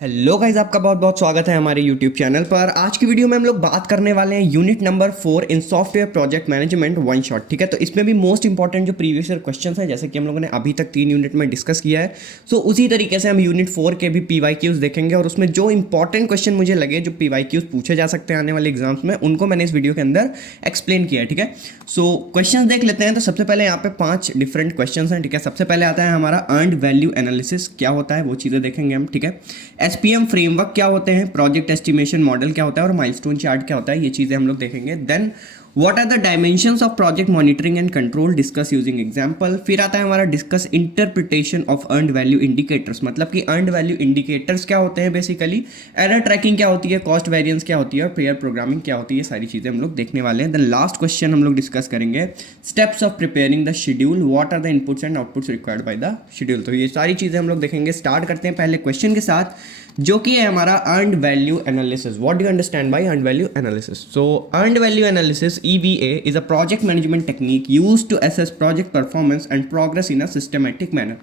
Hello guys, आपका बहुत बहुत स्वागत है हमारे यूट्यूब चैनल पर। आज की वीडियो में हम लोग बात करने वाले हैं unit number 4 in software project management one shot. ठीक है, तो इसमें भी मोस्ट इंपॉर्टेंट जो प्रीवियस ईयर क्वेश्चंस हैं, जैसे कि हम लोगों ने अभी तक 3 यूनिट में डिस्कस किया है, सो उसी तरीके से हम यूनिट 4 के भी PYQs देखेंगे और उसमें जो इंपॉर्टेंट क्वेश्चन मुझे लगे, जो PYQs पूछे जा सकते हैं आने वाले एग्जाम्स में, उनको मैंने इस वीडियो के अंदर एक्सप्लेन किया है। ठीक है, सो क्वेश्चन देख लेते हैं। तो सबसे पहले यहाँ पे 5 डिफरेंट क्वेश्चन हैं। ठीक है, सबसे पहले आता है हमारा अर्नड वैल्यू एनालिसिस क्या होता है, वो चीज़ें देखेंगे हम। ठीक है, SPM फ्रेमवर्क क्या होते हैं, प्रोजेक्ट एस्टिमेशन मॉडल क्या होता है और माइलस्टोन चार्ट क्या होता है, ये चीज़ें हम लोग देखेंगे। Then what are the dimensions of project monitoring and control, discuss using example. फिर आता है हमारा discuss interpretation of earned value indicators, मतलब कि अर्नड वैल्यू इंडिकेटर्स क्या होते हैं बेसिकली, एरर ट्रैकिंग क्या होती है, कॉस्ट वेरिएंस क्या होती है और पेयर प्रोग्रामिंग क्या होती है, ये सारी चीज़ें हम लोग देखने वाले हैं। देन लास्ट क्वेश्चन हम लोग डिस्कस करेंगे steps of preparing the schedule, what are the inputs and outputs required by the schedule. तो ये सारी चीज़ें हम लोग देखेंगे। स्टार्ट करते हैं पहले क्वेश्चन के साथ, जो कि है हमारा earned value analysis. What do you understand by earned value analysis? So earned value analysis EVA is a project management technique used to assess project performance and progress in a systematic manner.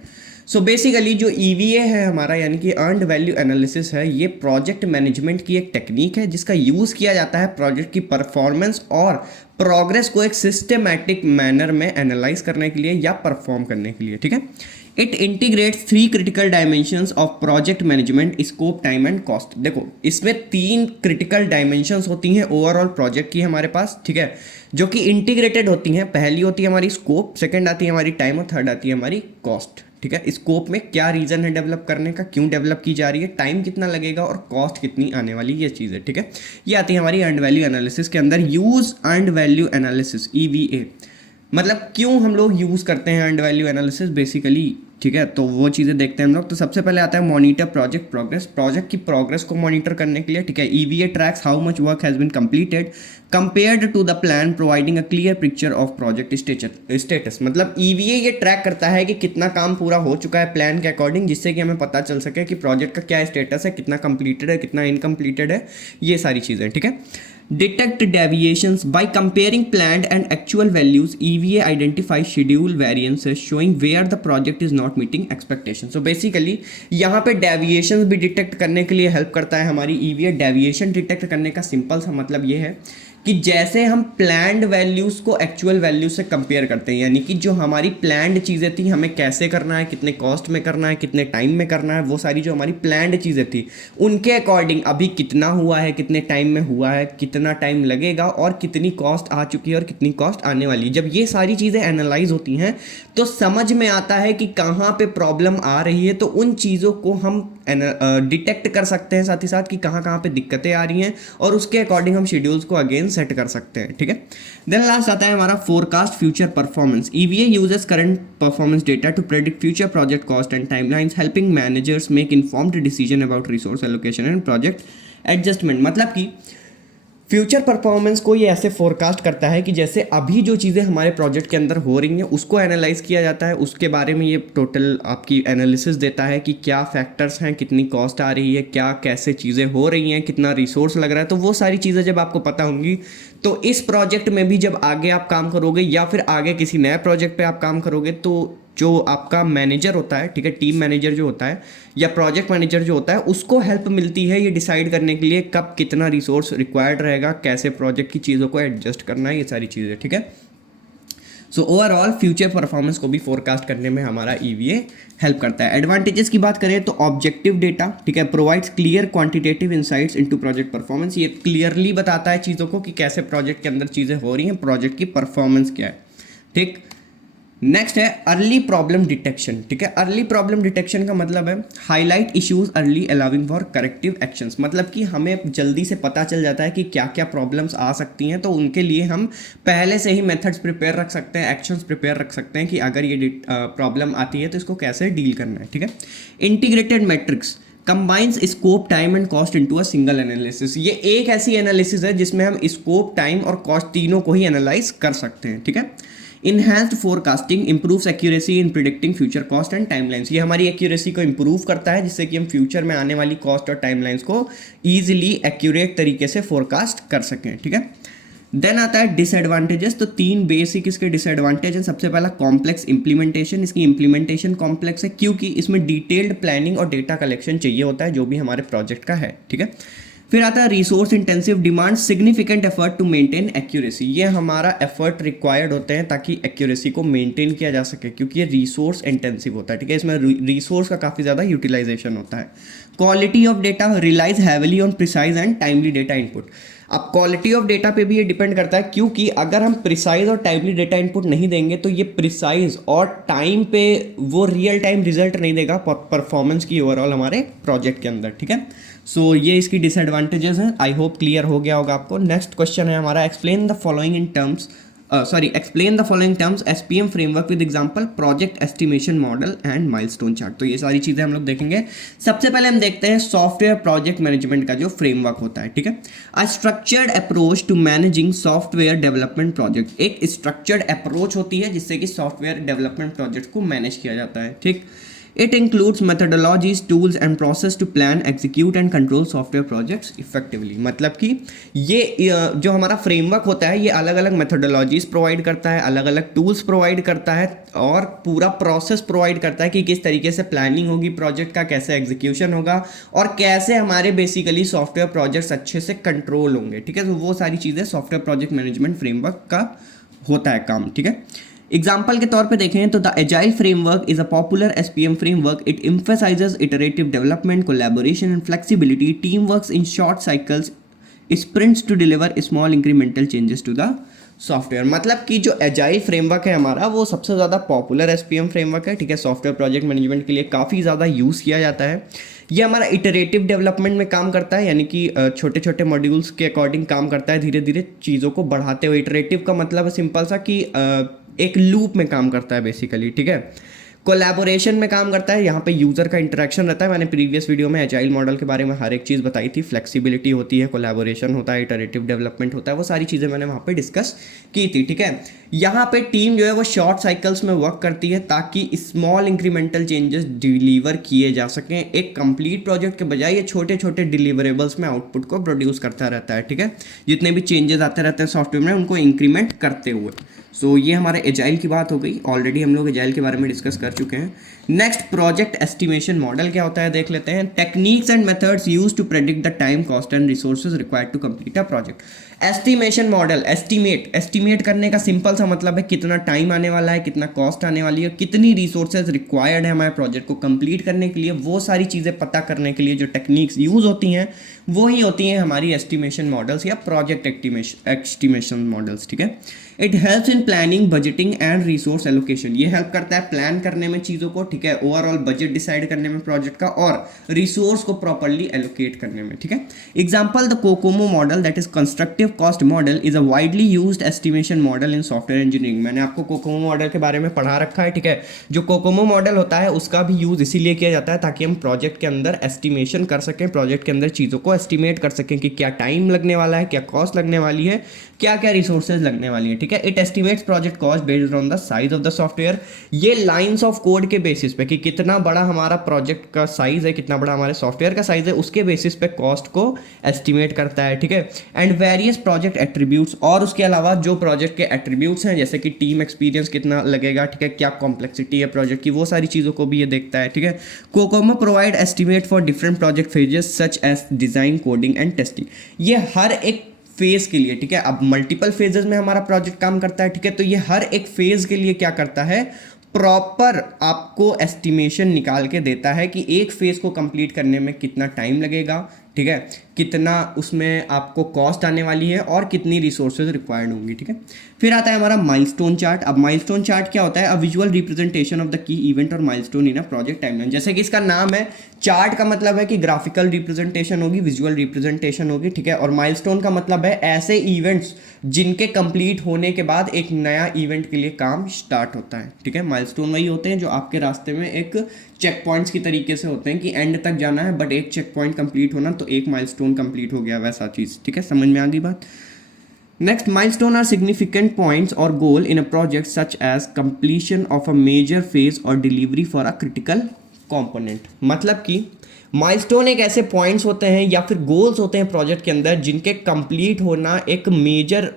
So basically जो EVA है हमारा, यानी कि earned value analysis है, ये project management की एक technique है जिसका यूज़ किया जाता है प्रोजेक्ट की परफॉर्मेंस और प्रोग्रेस को एक सिस्टमैटिक मैनर में एनालाइज करने के लिए या परफॉर्म करने के लिए। ठीक है, it integrates 3 critical dimensions of project management, scope, time and cost. देखो, इसमें 3 क्रिटिकल डायमेंशंस होती हैं ओवरऑल प्रोजेक्ट की हमारे पास। ठीक है, जो कि इंटीग्रेटेड होती हैं। पहली होती है हमारी स्कोप, सेकंड आती है हमारी टाइम और थर्ड आती है हमारी कॉस्ट। ठीक है, स्कोप में क्या रीज़न है डेवलप करने का, क्यों डेवलप की जा रही है, टाइम कितना लगेगा और कॉस्ट कितनी आने वाली, ये चीज़ है। ठीक है, ये आती है हमारी अर्नड वैल्यू एनालिसिस के अंदर। Use earned value analysis EVA, मतलब क्यों हम लोग यूज़ करते हैं अर्नड वैल्यू एनालिसिस बेसिकली। ठीक है, तो वो चीज़ें देखते हैं हम लोग। तो सबसे पहले आता है मॉनिटर प्रोजेक्ट प्रोग्रेस, प्रोजेक्ट की प्रोग्रेस को मॉनिटर करने के लिए। ठीक है, EVA tracks how much work has been completed compared to the plan, providing a clear picture of project status. मतलब EVA ये ट्रैक करता है कि कितना काम पूरा हो चुका है प्लान के अकॉर्डिंग, जिससे कि हमें पता चल सके कि प्रोजेक्ट का क्या स्टेटस है, कितना कंप्लीटेड है, कितना इनकम्प्लीटेड है, ये सारी चीज़ें। ठीक है, detect deviations by comparing planned and actual values. EVA identifies schedule variances showing where the project is not meeting expectations. So basically यहाँ पे deviations भी डिटेक्ट करने के लिए हेल्प करता है हमारी EVA। डेविएशन डिटेक्ट करने का सिंपल सा मतलब ये है कि जैसे हम प्लान्ड वैल्यूज़ को एक्चुअल वैल्यू से कंपेयर करते हैं, यानी कि जो हमारी प्लान्ड चीज़ें थी, हमें कैसे करना है, कितने कॉस्ट में करना है, कितने टाइम में करना है, वो सारी जो हमारी प्लान्ड चीज़ें थी उनके अकॉर्डिंग अभी कितना हुआ है, कितने टाइम में हुआ है, कितना टाइम लगेगा और कितनी कॉस्ट आ चुकी है और कितनी कॉस्ट आने वाली है। जब ये सारी चीज़ें एनालाइज होती हैं तो समझ में आता है कि कहाँ पे प्रॉब्लम आ रही है, तो उन चीज़ों को हम डिटेक्ट कर सकते हैं, साथ ही साथ कि कहाँ कहाँ पे दिक्कतें आ रही हैं और उसके अकॉर्डिंग हम शेड्यूल्स को अगेन सेट कर सकते हैं। ठीक है, देन लास्ट आता है हमारा forecast future performance. EVA uses current performance data to predict future project cost and timelines, helping managers make informed decision about resource allocation and project adjustment. मतलब कि फ्यूचर परफॉर्मेंस को ये ऐसे फोरकास्ट करता है कि जैसे अभी जो चीज़ें हमारे प्रोजेक्ट के अंदर हो रही हैं उसको एनालाइज किया जाता है, उसके बारे में ये टोटल आपकी एनालिसिस देता है कि क्या फैक्टर्स हैं, कितनी कॉस्ट आ रही है, क्या कैसे चीज़ें हो रही हैं, कितना रिसोर्स लग रहा है। तो वो सारी चीज़ें जब आपको पता होंगी तो इस प्रोजेक्ट में भी जब आगे आप काम करोगे या फिर आगे किसी नए प्रोजेक्ट पे आप काम करोगे, तो जो आपका मैनेजर होता है, ठीक है, टीम मैनेजर जो होता है या प्रोजेक्ट मैनेजर जो होता है, उसको हेल्प मिलती है ये डिसाइड करने के लिए कब कितना रिसोर्स रिक्वायर्ड रहेगा, कैसे प्रोजेक्ट की चीज़ों को एडजस्ट करना है, ये सारी चीज़ें। ठीक है, सो ओवरऑल फ्यूचर परफॉर्मेंस को भी फोरकास्ट करने में हमारा EVA हेल्प करता है। एडवांटेजेस की बात करें तो ऑब्जेक्टिव डेटा, ठीक है, provides clear quantitative insights into project performance. ये क्लियरली बताता है चीज़ों को कि कैसे प्रोजेक्ट के अंदर चीज़ें हो रही हैं, प्रोजेक्ट की परफॉर्मेंस क्या है। ठीक, नेक्स्ट है अर्ली प्रॉब्लम डिटेक्शन। ठीक है, अर्ली प्रॉब्लम डिटेक्शन का मतलब है highlight issues early allowing for corrective actions. मतलब कि हमें जल्दी से पता चल जाता है कि क्या क्या प्रॉब्लम्स आ सकती हैं, तो उनके लिए हम पहले से ही मेथड्स प्रिपेयर रख सकते हैं, एक्शंस प्रिपेयर रख सकते हैं कि अगर ये प्रॉब्लम आती है तो इसको कैसे डील करना है। ठीक है, integrated matrix combines scope, time and cost into a single analysis. ये एक ऐसी एनालिसिस है जिसमें हम स्कोप, टाइम और कॉस्ट तीनों को ही एनालाइज कर सकते हैं। ठीक है, enhanced forecasting improves accuracy in predicting future cost and timelines. ये हमारी एक्यूरेसी को इंप्रूव करता है जिससे कि हम फ्यूचर में आने वाली कॉस्ट और टाइमलाइंस को ईजिली एक्यूरेट तरीके से फोरकास्ट कर सकें। ठीक है, देन आता है डिसएडवांटेजेस। तो 3 बेसिक इसके डिसएडवांटेज हैं। सबसे पहला कॉम्प्लेक्स इंप्लीमेंटेशन, इसकी इंप्लीमेंटेशन कॉम्प्लेक्स है क्योंकि इसमें डिटेल्ड प्लानिंग और डेटा कलेक्शन चाहिए होता है जो भी हमारे प्रोजेक्ट का है, ठीक है। फिर आता है resource intensive, demand significant effort to maintain accuracy. ये हमारा एफर्ट रिक्वायर्ड होते हैं ताकि एक्यूरेसी को मेंटेन किया जा सके क्योंकि ये रिसोर्स इंटेंसिव होता है, ठीक है। इसमें रिसोर्स का काफ़ी ज़्यादा यूटिलाइजेशन होता है। Quality of data relies heavily on precise and timely data input. अब क्वालिटी ऑफ डेटा पे भी ये डिपेंड करता है क्योंकि अगर हम प्रिसाइज और टाइमली डेटा इनपुट नहीं देंगे तो ये प्रिसाइज और टाइम पे वो रियल टाइम रिजल्ट नहीं देगा परफॉर्मेंस की ओवरऑल हमारे प्रोजेक्ट के अंदर, ठीक है। सो ये इसकी डिसएडवांटेजेस हैं। आई होप क्लियर हो गया होगा आपको। नेक्स्ट क्वेश्चन है हमारा, explain the following in terms explain the following terms SPM framework with example project estimation model and milestone chart. तो ये सारी चीज़ें हम लोग देखेंगे। सबसे पहले हम देखते हैं सॉफ्टवेयर प्रोजेक्ट मैनेजमेंट का जो फ्रेमवर्क होता है, ठीक है। A structured approach to managing software development project. एक स्ट्रक्चर्ड अप्रोच होती है जिससे कि सॉफ्टवेयर डेवलपमेंट प्रोजेक्ट को मैनेज किया जाता है, ठीक। It includes methodologies, tools and process to plan, execute and control software projects effectively। मतलब कि ये जो हमारा फ्रेमवर्क होता है ये अलग अलग मेथोडोलॉजीज प्रोवाइड करता है, अलग अलग टूल्स प्रोवाइड करता है और पूरा प्रोसेस प्रोवाइड करता है कि किस तरीके से प्लानिंग होगी प्रोजेक्ट का, कैसे एग्जीक्यूशन होगा और कैसे हमारे बेसिकली सॉफ्टवेयर प्रोजेक्ट्स अच्छे से कंट्रोल होंगे, ठीक है। तो वो सारी चीज़ें सॉफ्टवेयर प्रोजेक्ट मैनेजमेंट फ्रेमवर्क का होता है काम, ठीक है। एग्जाम्पल के तौर पे देखें तो the agile framework is a popular SPM framework. It emphasises iterative development, collaboration and flexibility, team works in short cycles, sprints to deliver small incremental changes to the software. मतलब कि जो एजाइल फ्रेमवर्क है हमारा वो सबसे ज़्यादा popular SPM framework है, ठीक है। सॉफ्टवेयर प्रोजेक्ट मैनेजमेंट के लिए काफ़ी ज़्यादा यूज़ किया जाता है। ये हमारा इटरेटिव डेवलपमेंट में काम करता है, यानी कि छोटे छोटे मॉड्यूल्स के अकॉर्डिंग काम करता है, धीरे धीरे चीज़ों को बढ़ाते हुए। इटरेटिव का मतलब है सिंपल सा कि एक लूप में काम करता है बेसिकली, ठीक है। कोलैबोरेशन में काम करता है, यहाँ पे यूज़र का इंटरेक्शन रहता है। मैंने प्रीवियस वीडियो में एजाइल मॉडल के बारे में हर एक चीज़ बताई थी। फ्लेक्सिबिलिटी होती है, कोलैबोरेशन होता है, इटरेटिव डेवलपमेंट होता है, वो सारी चीज़ें मैंने वहाँ पे डिस्कस की थी, ठीक है। यहाँ पे टीम जो है वो शॉर्ट साइकिल्स में वर्क करती है ताकि स्मॉल इंक्रीमेंटल चेंजेस डिलीवर किए जा सकें। एक कंप्लीट प्रोजेक्ट के बजाय ये छोटे छोटे डिलीवरेबल्स में आउटपुट को प्रोड्यूस करता रहता है, ठीक है। जितने भी चेंजेस आते रहते हैं सॉफ्टवेयर में उनको इंक्रीमेंट करते हुए। सो ये हमारे एजाइल की बात हो गई। ऑलरेडी हम लोग एजाइल के बारे में डिस्कस कर चुके हैं। नेक्स्ट प्रोजेक्ट एस्टिमेशन मॉडल क्या होता है देख लेते हैं। Techniques and methods use to predict the time, cost and resources required to complete a project. Estimation model, estimate करने का सिंपल सा मतलब है कितना टाइम आने वाला है, कितना कॉस्ट आने वाली है, कितनी रिसोर्सेज रिक्वायर्ड है हमारे प्रोजेक्ट को कंप्लीट करने के लिए। वो सारी चीज़ें पता करने के लिए जो टेक्निक्स यूज़ होती हैं वो ही होती हैं हमारी एस्टिमेशन मॉडल्स या प्रोजेक्ट एस्टिमेशन मॉडल्स, ठीक है। It helps in planning, budgeting and resource allocation. ये हेल्प करता है प्लान करने में चीज़ों को, ठीक है, ओवरऑल बजट डिसाइड करने में प्रोजेक्ट का और रिसोर्स को प्रॉपर्ली एलोकेट करने में, ठीक है। Example the Kokomo model that is constructive cost model is a widely used estimation model in software engineering. मैंने आपको कोकोमो मॉडल के बारे में पढ़ा रखा है, ठीक है। जो कोकोमो मॉडल होता है उसका भी यूज़ इसीलिए किया जाता है ताकि हम प्रोजेक्ट के अंदर एस्टिमेशन कर सकें, प्रोजेक्ट के अंदर चीज़ों को एस्टिमेट कर सकें कि क्या टाइम लगने वाला है, क्या कॉस्ट लगने वाली है, क्या क्या रिसोर्सेज लगने वाली है, ठीक है। It estimates project cost based on the size of the software. ये लाइंस ऑफ कोड के बेसिस पे कि कितना बड़ा हमारा प्रोजेक्ट का साइज है, कितना बड़ा हमारे सॉफ्टवेयर का साइज है, उसके बेसिस पे कॉस्ट को एस्टिमेट करता है, ठीक है। एंड वेरियस प्रोजेक्ट एट्रीब्यूट्स, और उसके अलावा जो प्रोजेक्ट के एट्रीब्यूट्स हैं जैसे कि टीम एक्सपीरियंस कितना लगेगा, ठीक है, क्या कॉम्प्लेक्सिटी है प्रोजेक्ट की, वो सारी चीज़ों को भी ये देखता है, ठीक है। COCOMO provide estimate for different project phases such as design, coding and testing. ये हर एक फेज के लिए, ठीक है, अब मल्टीपल फेजेस में हमारा प्रोजेक्ट काम करता है, ठीक है। तो ये हर एक फेज के लिए क्या करता है, प्रॉपर आपको एस्टिमेशन निकाल के देता है कि एक फेज को कंप्लीट करने में कितना टाइम लगेगा, ठीक है, कितना उसमें आपको कॉस्ट आने वाली है और कितनी रिसोर्सेज रिक्वायर्ड होंगी, ठीक है। फिर आता है हमारा माइलस्टोन चार्ट। अब माइलस्टोन चार्ट क्या होता है, a visual representation of the key events और milestone in a project timeline. जैसे कि इसका नाम है, चार्ट का मतलब है कि ग्राफिकल रिप्रेजेंटेशन होगी, विजुअल रिप्रेजेंटेशन होगी, ठीक है। और माइलस्टोन का मतलब है ऐसे इवेंट्स जिनके कंप्लीट होने के बाद एक नया इवेंट के लिए काम स्टार्ट होता है, ठीक है। माइलस्टोन वही होते हैं जो आपके रास्ते में एक चेक पॉइंट्स की तरीके से होते हैं कि एंड तक जाना है बट एक चेक पॉइंट कंप्लीट होना तो एक माइलस्टोन कंप्लीट हो गया, वैसा चीज़, ठीक है। समझ में आ गई बात। Next, milestone are significant points और goal in a project such as completion of a major phase और delivery for a critical component. मतलब कि माइलस्टोन एक ऐसे पॉइंट्स होते हैं या फिर गोल्स होते हैं प्रोजेक्ट के अंदर जिनके कंप्लीट होना एक मेजर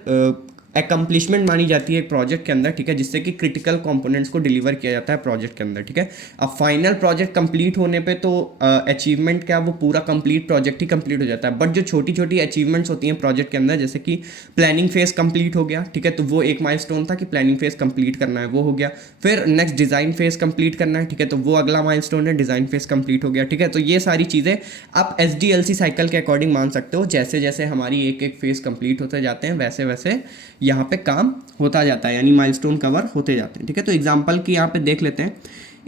एकम्प्लिशमेंट मानी जाती है एक प्रोजेक्ट के अंदर, ठीक है, जिससे कि क्रिटिकल कंपोनेंट्स को डिलीवर किया जाता है प्रोजेक्ट के अंदर, ठीक है। अब फाइनल प्रोजेक्ट कंप्लीट होने पे तो अचीवमेंट क्या, वो पूरा कंप्लीट प्रोजेक्ट ही कंप्लीट हो जाता है, बट जो छोटी छोटी अचीवमेंट्स होती हैं प्रोजेक्ट के अंदर, जैसे कि प्लानिंग फेज कंप्लीट हो गया, ठीक है, तो वो एक माइलस्टोन था कि प्लानिंग फेज कंप्लीट करना है, वो हो गया। फिर नेक्स्ट डिज़ाइन फेज कंप्लीट करना है, ठीक है, तो वो अगला माइलस्टोन है, डिज़ाइन फेज कंप्लीट हो गया, ठीक है। तो ये सारी चीज़ें आप SDLC साइकिल के अकॉर्डिंग मान सकते हो, जैसे जैसे हमारी एक एक फेज कंप्लीट होते जाते हैं वैसे वैसे यहाँ पे काम होता जाता है, यानी माइलस्टोन कवर होते जाते हैं, ठीक है। तो एग्जांपल की यहाँ पे देख लेते हैं।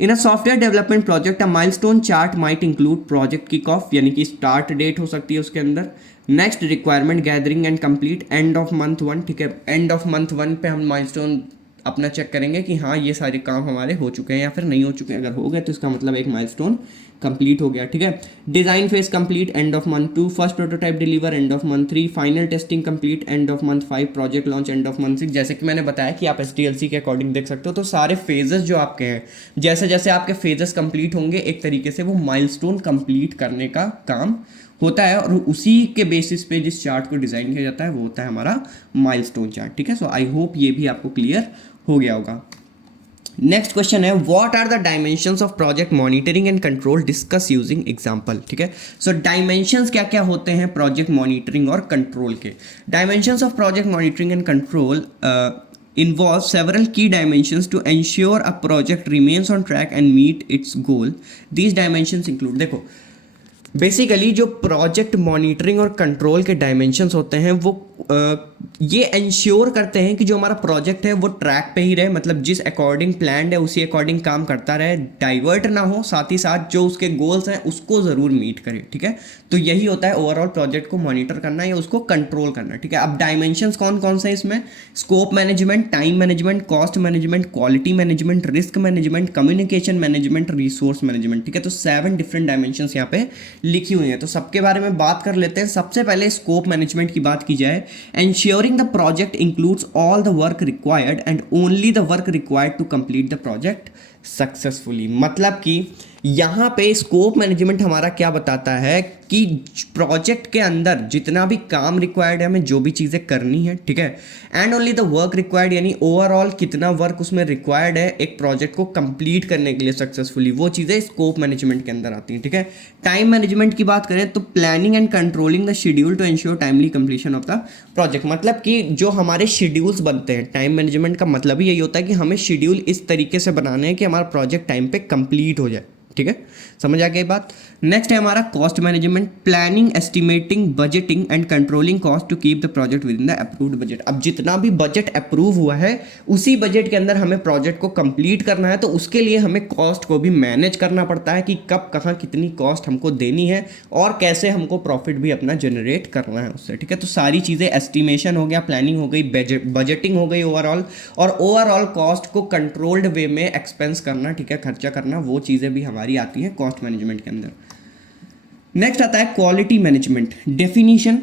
In a software development project a milestone chart might include project kickoff, यानी कि स्टार्ट डेट हो सकती है उसके अंदर, next requirement gathering and complete, end of month 1, ठीक है, एंड ऑफ मंथ 1 पे हम माइलस्टोन अपना चेक करेंगे कि हाँ ये सारे काम हमारे हो चुके हैं या फिर नहीं हो चुके हैं, अगर हो गए तो इसका मतलब एक माइलस्टोन कंप्लीट हो गया, ठीक है। Design phase complete end of month 2, first prototype deliver and of month 3, final testing complete end of month 5, project launch and of month 6। जैसे कि मैंने बताया कि आप SDLC के अकॉर्डिंग देख सकते हो, तो सारे फेजेस जो आपके हैं, जैसे जैसे आपके फेजेस कंप्लीट होंगे एक तरीके से वो माइलस्टोन कंप्लीट करने का काम होता है, और उसी के बेसिस पे जिस चार्ट को डिज़ाइन किया जाता है वो होता है हमारा माइलस्टोन चार्ट, ठीक है। सो आई होप ये भी आपको क्लियर हो गया होगा। नेक्स्ट क्वेश्चन है, what are the dimensions of project monitoring and control, discuss using example, ठीक है। सो डायमेंशंस क्या क्या होते हैं प्रोजेक्ट मॉनिटरिंग और कंट्रोल के। Dimensions of project monitoring and control involves several key dimensions to ensure a project remains on track and meet its goal. These dimensions include, देखो basically जो प्रोजेक्ट मॉनिटरिंग और control के dimensions होते हैं वो ये इंश्योर करते हैं कि जो हमारा प्रोजेक्ट है वो ट्रैक पे ही रहे, मतलब जिस अकॉर्डिंग प्लान्ड है उसी अकॉर्डिंग काम करता रहे, डाइवर्ट ना हो, साथ ही साथ जो उसके गोल्स हैं उसको ज़रूर मीट करे, ठीक है। तो यही होता है ओवरऑल प्रोजेक्ट को मॉनिटर करना या उसको कंट्रोल करना, ठीक है। अब डायमेंशंस कौन कौन से हैं इसमें, scope management, time management, cost management, quality management, risk management, communication management, resource management, ठीक है। तो 7 डिफरेंट डायमेंशंस यहाँ पे लिखी हुई हैं, तो सबके बारे में बात कर लेते हैं। सबसे पहले स्कोप मैनेजमेंट की बात की जाए, ensuring the project includes all the work required and only the work required to complete the project successfully. मतलब कि यहाँ पे स्कोप मैनेजमेंट हमारा क्या बताता है कि प्रोजेक्ट के अंदर जितना भी काम रिक्वायर्ड है, हमें जो भी चीज़ें करनी है, ठीक है, and only the work required, यानी ओवरऑल कितना वर्क उसमें रिक्वायर्ड है एक प्रोजेक्ट को कंप्लीट करने के लिए सक्सेसफुली, वो चीज़ें स्कोप मैनेजमेंट के अंदर आती हैं, ठीक है। टाइम मैनेजमेंट की बात करें तो planning and controlling the schedule to ensure timely completion of the project. मतलब कि जो हमारे शेड्यूल्स बनते हैं, टाइम मैनेजमेंट का मतलब ही यही होता है कि हमें शेड्यूल इस तरीके से बनाने हैं कि हमारा प्रोजेक्ट टाइम पे कंप्लीट हो जाए, ठीक है, समझ आ गई बात। नेक्स्ट है हमारा cost management, planning, estimating, budgeting and controlling cost to keep the project within the approved budget. अब जितना भी बजट अप्रूव हुआ है उसी बजट के अंदर हमें प्रोजेक्ट को कंप्लीट करना है, तो उसके लिए हमें कॉस्ट को भी मैनेज करना पड़ता है कि कब कहाँ कितनी कॉस्ट हमको देनी है और कैसे हमको प्रॉफिट भी अपना जनरेट करना है उससे, ठीक है। तो सारी चीज़ें, एस्टिमेशन हो गया, प्लानिंग हो गई, बजटिंग हो गई ओवरऑल, और ओवरऑल कॉस्ट को कंट्रोल्ड वे में एक्सपेंस करना, ठीक है, खर्चा करना, वो चीज़ें भी हमारी आती हैं कॉस्ट मैनेजमेंट के अंदर। नेक्स्ट आता है quality management. Definition,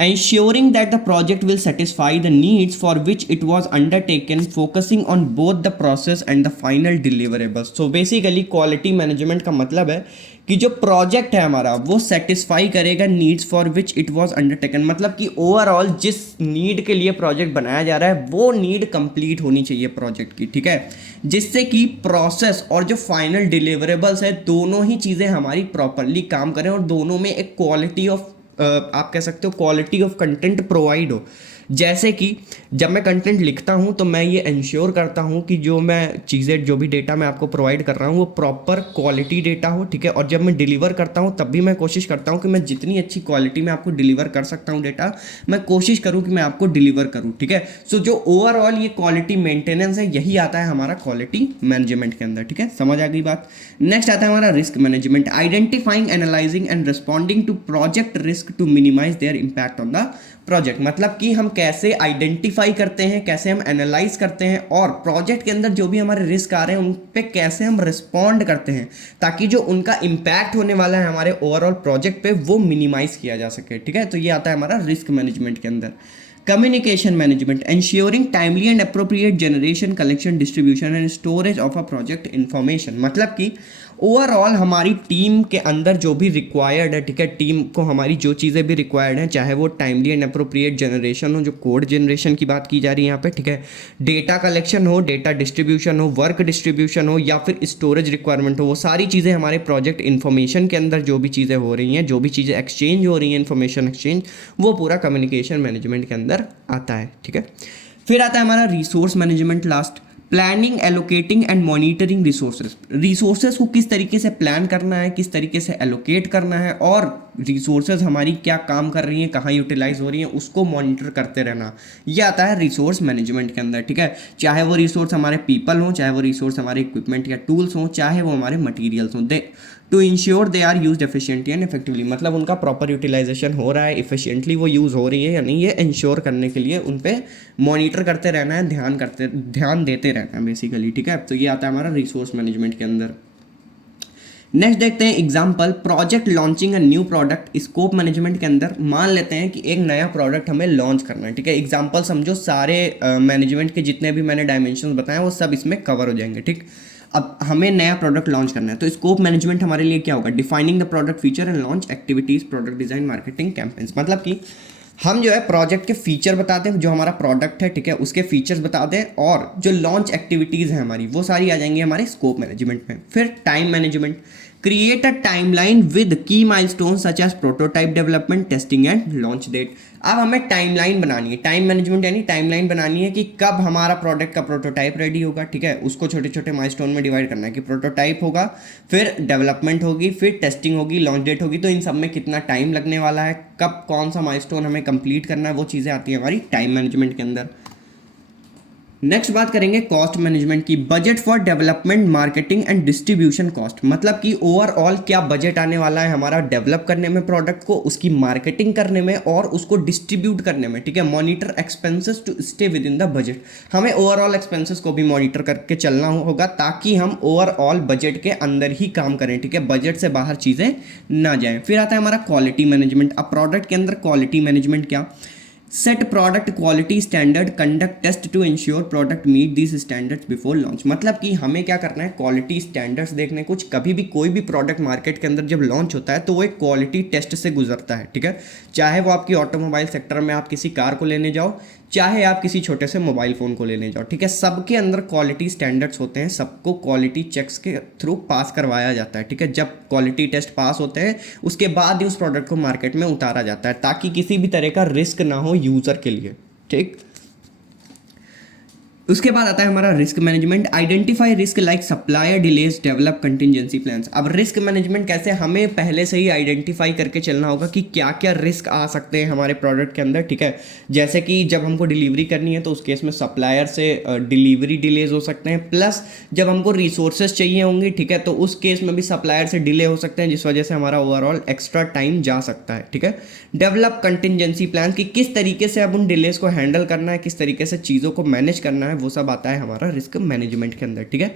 ensuring that the project will satisfy the needs for which it was undertaken, focusing on both the process and the final deliverables. So basically quality management का मतलब है कि जो project है हमारा वो सेटिस्फाई करेगा needs for which it was undertaken, मतलब कि ओवरऑल जिस नीड के लिए प्रोजेक्ट बनाया जा रहा है वो नीड कंप्लीट होनी चाहिए प्रोजेक्ट की, ठीक है, जिससे कि प्रोसेस और जो फाइनल डिलीवरेबल्स है दोनों ही चीज़ें हमारी प्रॉपरली काम करें और दोनों में एक क्वालिटी ऑफ आप कह सकते हो क्वालिटी ऑफ कंटेंट प्रोवाइड हो। जैसे कि जब मैं कंटेंट लिखता हूं तो मैं ये इंश्योर करता हूं कि जो मैं चीज़ें, जो भी डेटा मैं आपको प्रोवाइड कर रहा हूं वो प्रॉपर क्वालिटी डेटा हो, ठीक है। और जब मैं डिलीवर करता हूं तब भी मैं कोशिश करता हूं कि मैं जितनी अच्छी क्वालिटी में आपको डिलीवर कर सकता हूं डेटा, मैं कोशिश करूं कि मैं आपको डिलीवर करूं, ठीक है। सो जो ओवरऑल ये क्वालिटी मेंटेनेंस है यही आता है हमारा क्वालिटी मैनेजमेंट के अंदर, ठीक है, समझ आ गई बात। नेक्स्ट आता है हमारा risk management, identifying, analysing and responding to project risk to minimise their impact on the project. मतलब कि हम कैसे आइडेंटिफाई करते हैं, कैसे हम एनालाइज करते हैं और प्रोजेक्ट के अंदर जो भी हमारे रिस्क आ रहे हैं उन पे कैसे हम रिस्पॉन्ड करते हैं ताकि जो उनका इम्पैक्ट होने वाला है हमारे ओवरऑल प्रोजेक्ट पे वो मिनिमाइज किया जा सके, ठीक है। तो ये आता है हमारा रिस्क मैनेजमेंट के अंदर। Communication management, ensuring timely and appropriate generation, collection, distribution and storage of a project information. मतलब कि ओवरऑल हमारी टीम के अंदर जो भी रिक्वायर्ड है, ठीक है, टीम को हमारी जो चीज़ें भी रिक्वायर्ड हैं, चाहे वो टाइमली एंड अप्रोप्रिएट जनरेशन हो, जो कोड जनरेशन की बात की जा रही है यहाँ पे, ठीक है, डेटा कलेक्शन हो, डेटा डिस्ट्रीब्यूशन हो, वर्क डिस्ट्रीब्यूशन हो, या फिर स्टोरेज रिक्वायरमेंट हो, वो सारी चीज़ें हमारे प्रोजेक्ट इन्फॉर्मेशन के अंदर जो भी चीज़ें हो रही हैं, जो भी चीज़ें एक्सचेंज हो रही हैं, इन्फॉर्मेशन एक्सचेंज, वो पूरा कम्युनिकेशन मैनेजमेंट के अंदर आता है, ठीक है। फिर आता है हमारा resource management last, planning, allocating and monitoring resources. Resources को किस तरीके से प्लान करना है, किस तरीके से एलोकेट करना है, और रिसोर्सेज हमारी क्या काम कर रही हैं, कहाँ यूटिलाइज हो रही हैं, उसको मॉनिटर करते रहना, ये आता है रिसोर्स मैनेजमेंट के अंदर, ठीक है। चाहे वो रिसोर्स हमारे पीपल हों, चाहे वो रिसोर्स हमारे इक्विपमेंट या टूल्स हों, चाहे वो हमारे मटीरियल्स हों, they to ensure they are use efficiently and effectively, मतलब उनका प्रॉपर यूटिलाइजेशन हो रहा है, इफिशिएंटली वो यूज़ हो रही है या नहीं, ये इंश्योर करने के लिए उन पे मॉनिटर करते रहना है, ध्यान देते रहना है बेसिकली, ठीक है। तो ये आता है हमारा रिसोर्स मैनेजमेंट के अंदर। नेक्स्ट देखते हैं example, project launching a new product. Scope management के अंदर मान लेते हैं कि एक नया प्रोडक्ट हमें लॉन्च करना है, ठीक है। एग्जाम्पल समझो, सारे मैनेजमेंट के जितने भी मैंने डायमेंशंस बताए वो सब इसमें कवर हो जाएंगे, ठीक। अब हमें नया प्रोडक्ट लॉन्च करना है, तो स्कोप मैनेजमेंट हमारे लिए क्या होगा, defining the product feature and launch activities, product design, marketing campaigns. मतलब कि हम जो है प्रोजेक्ट के फीचर बताते हैं, जो हमारा प्रोडक्ट है, ठीक है, उसके फीचर्स बता दें, और जो लॉन्च एक्टिविटीज़ हैं हमारी, वो सारी आ जाएंगी हमारे स्कोप मैनेजमेंट में। फिर time management, create a timeline with key milestone such as prototype development, testing and launch date. अब हमें टाइमलाइन बनानी है, टाइम मैनेजमेंट यानी टाइमलाइन बनानी है कि कब हमारा प्रोडक्ट का प्रोटोटाइप रेडी होगा, ठीक है, उसको छोटे छोटे माइलस्टोन में डिवाइड करना है कि प्रोटोटाइप होगा, फिर डेवलपमेंट होगी, फिर टेस्टिंग होगी, लॉन्च डेट होगी। तो इन सब में कितना टाइम लगने वाला है, कब कौन सा माइलस्टोन हमें कंप्लीट करना है, वो चीज़ें आती हैं हमारी टाइम मैनेजमेंट के अंदर। नेक्स्ट बात करेंगे कॉस्ट मैनेजमेंट की, budget for development, marketing and distribution cost. मतलब कि ओवरऑल क्या बजट आने वाला है हमारा डेवलप करने में प्रोडक्ट को, उसकी मार्केटिंग करने में और उसको डिस्ट्रीब्यूट करने में, ठीक है। Monitor expenses to stay within the budget, हमें ओवरऑल एक्सपेंसेस को भी मॉनिटर करके चलना होगा ताकि हम ओवरऑल बजट के अंदर ही काम करें, ठीक है, बजट से बाहर चीज़ें ना जाएं। फिर आता है हमारा क्वालिटी मैनेजमेंट। अब प्रोडक्ट के अंदर क्वालिटी मैनेजमेंट क्या, set product quality standard, conduct test to ensure product meet this standards before launch. मतलब कि हमें क्या करना है, क्वालिटी स्टैंडर्ड्स देखने, कुछ कभी भी कोई भी प्रोडक्ट मार्केट के अंदर जब लॉन्च होता है तो वो एक क्वालिटी टेस्ट से गुजरता है, ठीक है। चाहे वो आपकी ऑटोमोबाइल सेक्टर में आप किसी कार को लेने जाओ, चाहे आप किसी छोटे से मोबाइल फ़ोन को लेने जाओ, ठीक है, सबके अंदर क्वालिटी स्टैंडर्ड्स होते हैं, सबको क्वालिटी चेक्स के थ्रू पास करवाया जाता है, ठीक है। जब क्वालिटी टेस्ट पास होते हैं उसके बाद ही उस प्रोडक्ट को मार्केट में उतारा जाता है ताकि किसी भी तरह का रिस्क ना हो यूज़र के लिए, ठीक। उसके बाद आता है हमारा risk management, identify risk like supplier delays, develop contingency plans. अब रिस्क मैनेजमेंट कैसे, हमें पहले से ही आइडेंटिफाई करके चलना होगा कि क्या क्या रिस्क आ सकते हैं हमारे प्रोडक्ट के अंदर, ठीक है। जैसे कि जब हमको डिलीवरी करनी है तो उस केस में सप्लायर से डिलीवरी डिलेज हो सकते हैं, प्लस जब हमको रिसोर्सेज चाहिए होंगे, ठीक है, तो उस केस में भी सप्लायर से डिले हो सकते हैं, जिस वजह से हमारा ओवरऑल एक्स्ट्रा टाइम जा सकता है, ठीक है। डेवलप कंटिजेंसी प्लान, कि किस तरीके से अब उन डिलेज को हैंडल करना है, किस तरीके से चीज़ों को मैनेज करना है, वो सब आता है हमारा रिस्क मैनेजमेंट के अंदर, ठीक है।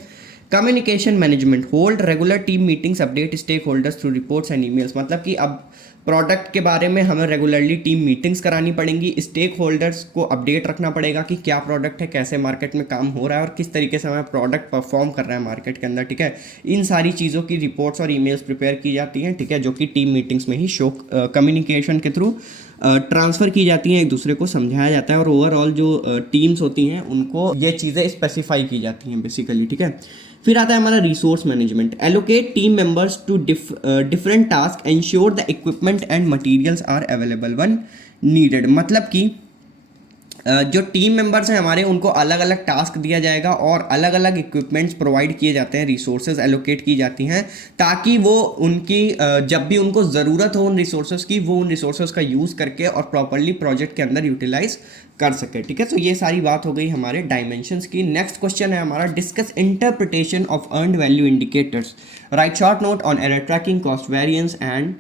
Communication management, hold regular team meetings, update stakeholders through reports and emails. मतलब कि अब प्रोडक्ट के बारे में हमें रेगुलरली टीम मीटिंग्स करानी पड़ेंगी, स्टेक होल्डर्स को अपडेट रखना पड़ेगा कि क्या प्रोडक्ट है, कैसे मार्केट में काम हो रहा है और किस तरीके से हमारा प्रोडक्ट परफॉर्म कर रहा है मार्केट के अंदर, ठीक है। इन सारी चीज़ों की रिपोर्ट्स और ईमेल्स प्रिपेयर की जाती हैं, ठीक है, जो कि टीम मीटिंग्स में ही शो कम्युनिकेशन के थ्रू ट्रांसफ़र की जाती हैं, एक दूसरे को समझाया जाता है और ओवरऑल जो टीम्स होती हैं उनको ये चीज़ें स्पेसिफाई की जाती हैं बेसिकली, ठीक है। फिर आता है हमारा resource management, allocate team members to different task, ensure the equipment and materials are available when needed. मतलब कि जो टीम मेंबर्स हैं हमारे, उनको अलग अलग टास्क दिया जाएगा और अलग अलग इक्विपमेंट्स प्रोवाइड किए जाते हैं, रिसोर्सेज एलोकेट की जाती हैं ताकि वो उनकी जब भी उनको ज़रूरत हो उन रिसोर्सेज की, वो उन रिसोर्सेज का यूज़ करके और प्रॉपरली प्रोजेक्ट के अंदर यूटिलाइज कर सके, ठीक है। तो ये सारी बात हो गई हमारे डायमेंशंस की। नेक्स्ट क्वेश्चन है हमारा, discuss interpretation of earned value indicators, write short note on error tracking, cost variance and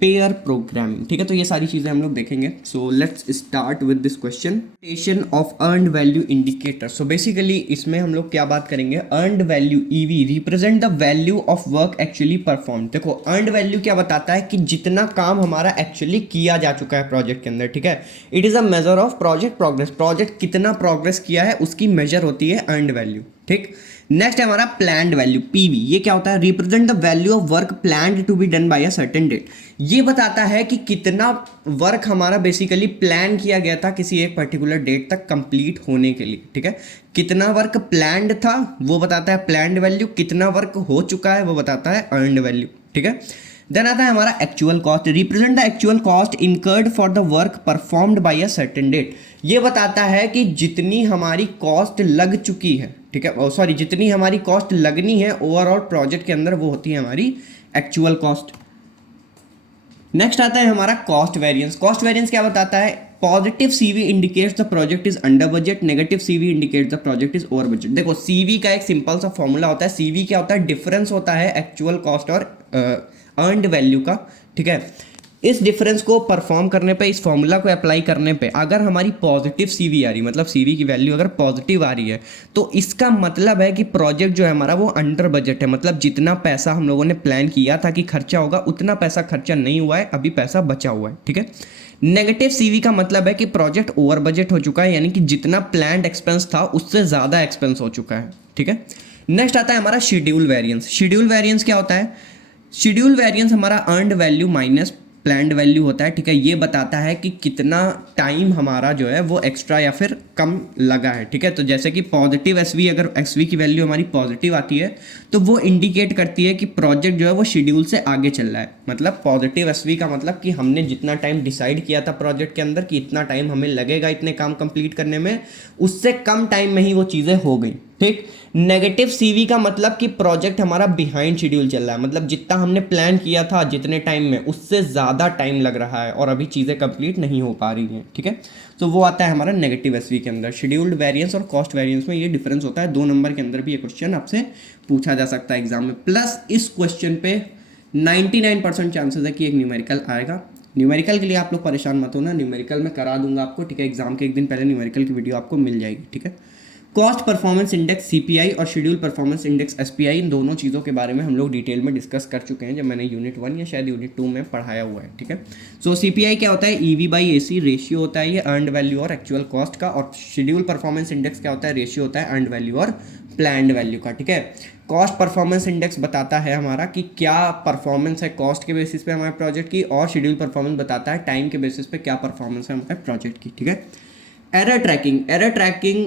pair programming, ठीक है। तो ये सारी चीज़ें हम लोग देखेंगे। So let's start with this question of earned value indicator. So basically इसमें हम लोग क्या बात करेंगे, earned value EV represent the value of work actually perform. देखो अर्नड वैल्यू क्या बताता है कि जितना काम हमारा एक्चुअली किया जा चुका है प्रोजेक्ट के अंदर, ठीक है। It is a measure of project progress, project कितना प्रोग्रेस किया है उसकी मेजर होती है अर्नड वैल्यू, ठीक। नेक्स्ट है हमारा प्लान्ड वैल्यू पीवी। ये क्या होता है? Represent the value of work planned to be done by a certain date. ये बताता है कि कितना वर्क हमारा बेसिकली प्लान किया गया था किसी एक पर्टिकुलर डेट तक कंप्लीट होने के लिए। ठीक है, कितना वर्क प्लान्ड था वो बताता है प्लान्ड वैल्यू, कितना वर्क हो चुका है वो बताता है अर्नड वैल्यू। ठीक है, देन आता है हमारा actual cost. Represent the actual cost incurred for the work performed by a certain date. ये बताता है कि जितनी हमारी कॉस्ट लग चुकी है, ठीक है, सॉरी, जितनी हमारी कॉस्ट लगनी है ओवरऑल प्रोजेक्ट के अंदर, वो होती है हमारी एक्चुअल कॉस्ट। नेक्स्ट आता है हमारा कॉस्ट वेरिएंस। कॉस्ट वेरिएंस क्या बताता है? Positive CV indicates the project is under budget, negative CV indicates the project is over budget. देखो, सीवी का एक सिंपल सा फॉर्मूला होता है। सीवी क्या होता है? डिफरेंस होता है एक्चुअल कॉस्ट और अर्नड वैल्यू का। ठीक है, इस डिफरेंस को परफॉर्म करने पे, इस फॉर्मूला को अप्लाई करने पे, अगर हमारी पॉजिटिव सीवी आ रही, मतलब सीवी की वैल्यू अगर पॉजिटिव आ रही है, तो इसका मतलब है कि प्रोजेक्ट जो है हमारा वो अंडर बजट है। मतलब जितना पैसा हम लोगों ने प्लान किया था कि खर्चा होगा, उतना पैसा खर्चा नहीं हुआ है, अभी पैसा बचा हुआ है। ठीक है, नेगेटिव सीवी का मतलब है कि प्रोजेक्ट ओवर बजट हो चुका है, यानी कि जितना प्लान्ड एक्सपेंस था उससे ज़्यादा एक्सपेंस हो चुका है। ठीक है, नेक्स्ट आता है हमारा शेड्यूल वेरिएंस। शेड्यूल वेरिएंस क्या होता है? शेड्यूल वेरिएंस हमारा earned value minus planned value होता है। ठीक है, ये बताता है कि कितना टाइम हमारा जो है वो एक्स्ट्रा या फिर कम लगा है। ठीक है, तो जैसे कि पॉजिटिव एसवी, अगर एसवी की वैल्यू हमारी पॉजिटिव आती है तो वो इंडिकेट करती है कि प्रोजेक्ट जो है वो शेड्यूल से आगे चल रहा है। मतलब पॉजिटिव एसवी का मतलब कि हमने जितना टाइम डिसाइड किया था प्रोजेक्ट के अंदर कि इतना टाइम हमें लगेगा इतने काम कंप्लीट करने में, उससे कम टाइम में ही वो चीज़ें हो गई। ठीक। नेगेटिव सीवी का मतलब कि प्रोजेक्ट हमारा बिहाइंड शेड्यूल चल रहा है, मतलब जितना हमने प्लान किया था जितने टाइम में, उससे ज़्यादा टाइम लग रहा है और अभी चीज़ें कंप्लीट नहीं हो पा रही हैं। ठीक है, तो वो आता है हमारा नेगेटिव एसवी के अंदर। शेड्यूल्ड वेरिएंस और कॉस्ट वेरिएंस में ये डिफरेंस होता है। 2 नंबर के अंदर भी ये क्वेश्चन आपसे पूछा जा सकता है एग्जाम में। प्लस इस क्वेश्चन पे 99% चांसेस है कि एक न्यूमेरिकल आएगा। न्यूमेरिकल के लिए आप लोग परेशान मत होना, न्यूमेरिकल मैं करा दूंगा आपको। ठीक है, एग्जाम के एक दिन पहले न्यूमेरिकल की वीडियो आपको मिल जाएगी। ठीक है, कॉस्ट परफॉर्मेंस इंडेक्स सीपीआई और शेड्यूल परफॉर्मेंस इंडेक्स एसपीआई, इन दोनों चीज़ों के बारे में हम लोग डिटेल में डिस्कस कर चुके हैं, जब मैंने यूनिट 1 या शायद यूनिट 2 में पढ़ाया हुआ है। ठीक है, सो सीपीआई क्या होता है? EV/AC रेशियो होता है ये अर्नड वैल्यू और एक्चुअल कॉस्ट का। और शेड्यूल परफॉर्मेंस इंडेक्स क्या होता है? रेशियो होता है अर्नड वैल्यू और प्लान्ड वैल्यू का। ठीक है, कॉस्ट परफॉर्मेंस इंडेक्स बताता है हमारा कि क्या परफॉर्मेंस है कॉस्ट के बेसिस पे हमारे प्रोजेक्ट की, और शेड्यूल परफॉर्मेंस बताता है टाइम के बेसिस पे क्या परफॉर्मेंस है हमारे प्रोजेक्ट की। ठीक है, error tracking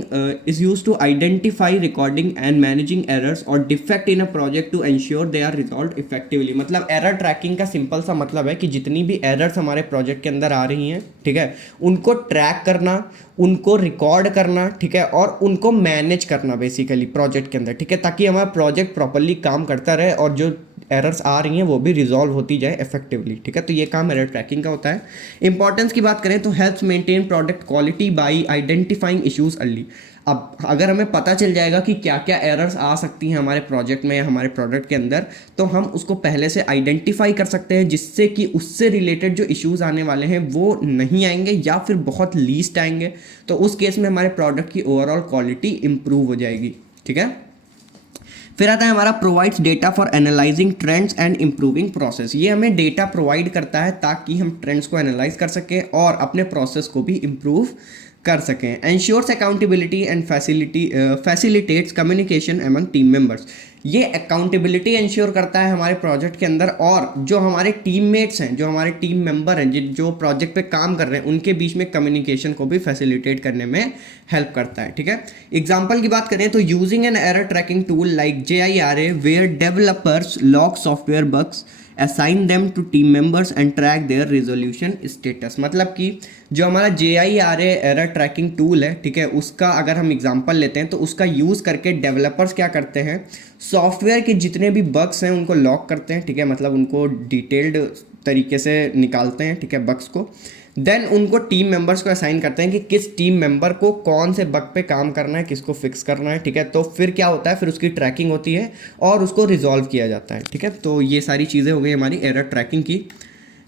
is used to identify, recording and managing errors or defect in a project to ensure they are resolved effectively। मतलब error tracking का सिंपल सा मतलब है कि जितनी भी errors हमारे प्रोजेक्ट के अंदर आ रही हैं, ठीक है, उनको ट्रैक करना, उनको रिकॉर्ड करना, ठीक है, और उनको मैनेज करना बेसिकली प्रोजेक्ट के अंदर। ठीक है, ताकि हमारा प्रोजेक्ट प्रॉपरली काम करता रहे और जो एरर्स आ रही हैं वो भी रिजॉल्व होती जाए इफेक्टिवली। ठीक है, तो ये काम एरर ट्रैकिंग का होता है। इंपॉर्टेंस की बात करें तो helps maintain product quality bye identifying issues early. अब अगर हमें पता चल जाएगा कि क्या क्या एरर्स आ सकती हैं हमारे प्रोजेक्ट में या हमारे प्रोडक्ट के अंदर, तो हम उसको पहले से आइडेंटिफाई कर सकते हैं, जिससे कि उससे रिलेटेड जो इश्यूज आने वाले हैं वो नहीं आएंगे या फिर बहुत लीस्ट आएंगे। तो उस केस में हमारे प्रोडक्ट की ओवरऑल क्वालिटी इंप्रूव हो जाएगी। ठीक है, फिर आता है हमारा provides data for analysing trends and improving process. ये हमें डेटा प्रोवाइड करता है ताकि हम ट्रेंड्स को एनालाइज कर सकें और अपने प्रोसेस को भी इम्प्रूव कर सकें। Ensures accountability and facilitates communication among team members. ये अकाउंटेबिलिटी इंश्योर करता है हमारे प्रोजेक्ट के अंदर, और जो हमारे टीममेट्स हैं, जो हमारे टीम मेंबर हैं, जो प्रोजेक्ट पे काम कर रहे हैं, उनके बीच में कम्युनिकेशन को भी फैसिलिटेट करने में हेल्प करता है। ठीक है, एग्जांपल की बात करें तो using an error tracking tool like JIRA where developers log software bugs, assign them to team members and track their resolution status. मतलब कि जो हमारा JIRA एरर ट्रैकिंग टूल है, ठीक है, उसका अगर हम एग्जांपल लेते हैं तो उसका यूज़ करके डेवलपर्स क्या करते हैं, सॉफ्टवेयर के जितने भी बग्स हैं उनको लॉक करते हैं। ठीक है, मतलब उनको डिटेल्ड तरीके से निकालते हैं, ठीक है, बग्स को। देन उनको टीम मेंबर्स को असाइन करते हैं कि किस टीम मेंबर को कौन से बग पे काम करना है, किसको फिक्स करना है। ठीक है, तो फिर क्या होता है, फिर उसकी ट्रैकिंग होती है और उसको रिजॉल्व किया जाता है। ठीक है, तो ये सारी चीज़ें हो गई हमारी एरर ट्रैकिंग की।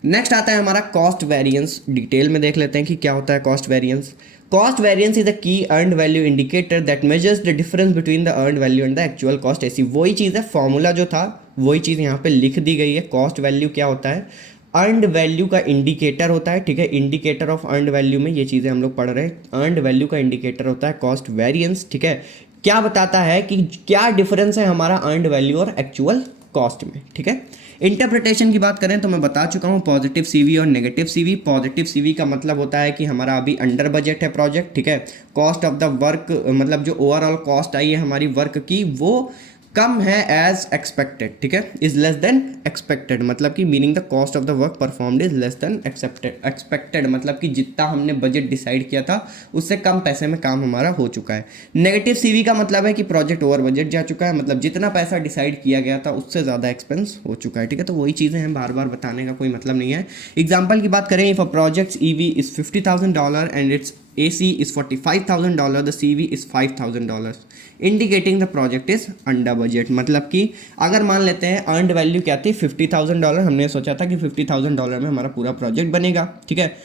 नेक्स्ट आता है हमारा कॉस्ट वेरिएंस। डिटेल में देख लेते हैं कि क्या होता है cost variance. Cost variance is a key earned value indicator that measures the difference between the earned value and the actual cost. ऐसी वही चीज़ है, फॉर्मूला जो था वही चीज़ यहाँ पे लिख दी गई है। कॉस्ट वैल्यू क्या होता है? अर्नड वैल्यू का इंडिकेटर होता है। ठीक है, इंडिकेटर ऑफ अर्नड वैल्यू में ये चीज़ें हम लोग पढ़ रहे हैं। अर्नड वैल्यू का इंडिकेटर होता है कॉस्ट वेरिएंस। ठीक है, क्या बताता है कि क्या डिफरेंस है हमारा अर्नड वैल्यू और एक्चुअल कॉस्ट में, ठीक है। इंटरप्रिटेशन की बात करें तो मैं बता चुका हूँ पॉजिटिव सीवी और नेगेटिव सीवी। पॉजिटिव सीवी का मतलब होता है कि हमारा अभी अंडर बजट है प्रोजेक्ट, ठीक है। कॉस्ट ऑफ द वर्क मतलब जो ओवरऑल कॉस्ट आई है हमारी वर्क की वो कम है एज एक्सपेक्टेड, ठीक है। इज लेस देन एक्सपेक्टेड मतलब कि meaning the cost of the work performed is less than expected मतलब कि जितना हमने बजट डिसाइड किया था उससे कम पैसे में काम हमारा हो चुका है। नेगेटिव सीवी का मतलब है कि प्रोजेक्ट ओवर बजट जा चुका है, मतलब जितना पैसा डिसाइड किया गया था उससे ज़्यादा एक्सपेंस हो चुका है, ठीक है। तो वही चीज़ें हैं, बार बार बताने का कोई मतलब नहीं है। एग्जाम्पल की बात करें, if a project EV is $50,000 and it's AC is $45,000, the CV is $5,000, indicating the project is under budget. मतलब कि अगर मान लेते हैं अर्नड वैल्यू क्या थी $50,000, हमने सोचा था कि $50,000 में हमारा पूरा प्रोजेक्ट बनेगा, ठीक है।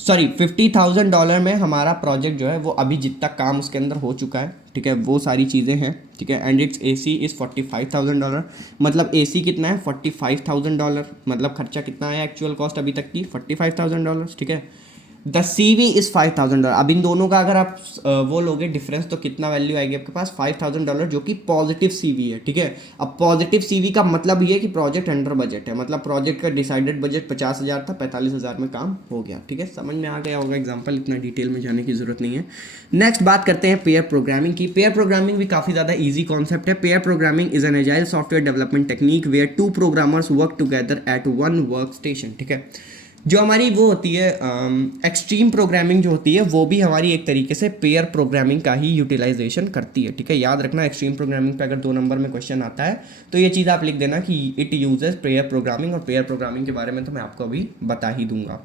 सॉरी, $50,000 में हमारा प्रोजेक्ट जो है वो अभी जितना काम उसके अंदर हो चुका है, ठीक है, वो सारी चीज़ें हैं, ठीक है। एंड इट्स AC इज़ $45,000 मतलब AC कितना है $45,000 मतलब खर्चा कितना है एक्चुअल कॉस्ट अभी तक की $45,000, ठीक है। The CV is $5,000। अब इन दोनों का अगर आप वो लोगे डिफरेंस तो कितना वैल्यू आएगी आपके पास $5,000 जो कि पॉजिटिव CV है, ठीक है। अब पॉजिटिव CV का मतलब ये है कि प्रोजेक्ट अंडर बजट है, मतलब प्रोजेक्ट का डिसाइडेड बजट 50,000 था, 45,000 में काम हो गया, ठीक है। समझ में आ गया होगा एग्जाम्पल, इतना डिटेल में जाने की जरूरत नहीं है। नेक्स्ट बात करते हैं पेयर प्रोग्रामिंग की। पेयर प्रोग्रामिंग भी काफ़ी ज़्यादा ईजी कॉन्सेप्ट है। Pair programming is an agile software development technique where 2 programmers work together at 1 work station, ठीक है। जो हमारी वो होती है एक्सट्रीम प्रोग्रामिंग जो होती है वो भी हमारी एक तरीके से पेयर प्रोग्रामिंग का ही यूटिलाइजेशन करती है, ठीक है। याद रखना एक्सट्रीम प्रोग्रामिंग पे अगर 2 नंबर में क्वेश्चन आता है तो ये चीज़ आप लिख देना कि इट यूजेस पेयर प्रोग्रामिंग, और पेयर प्रोग्रामिंग के बारे में तो मैं आपको अभी बता ही दूंगा।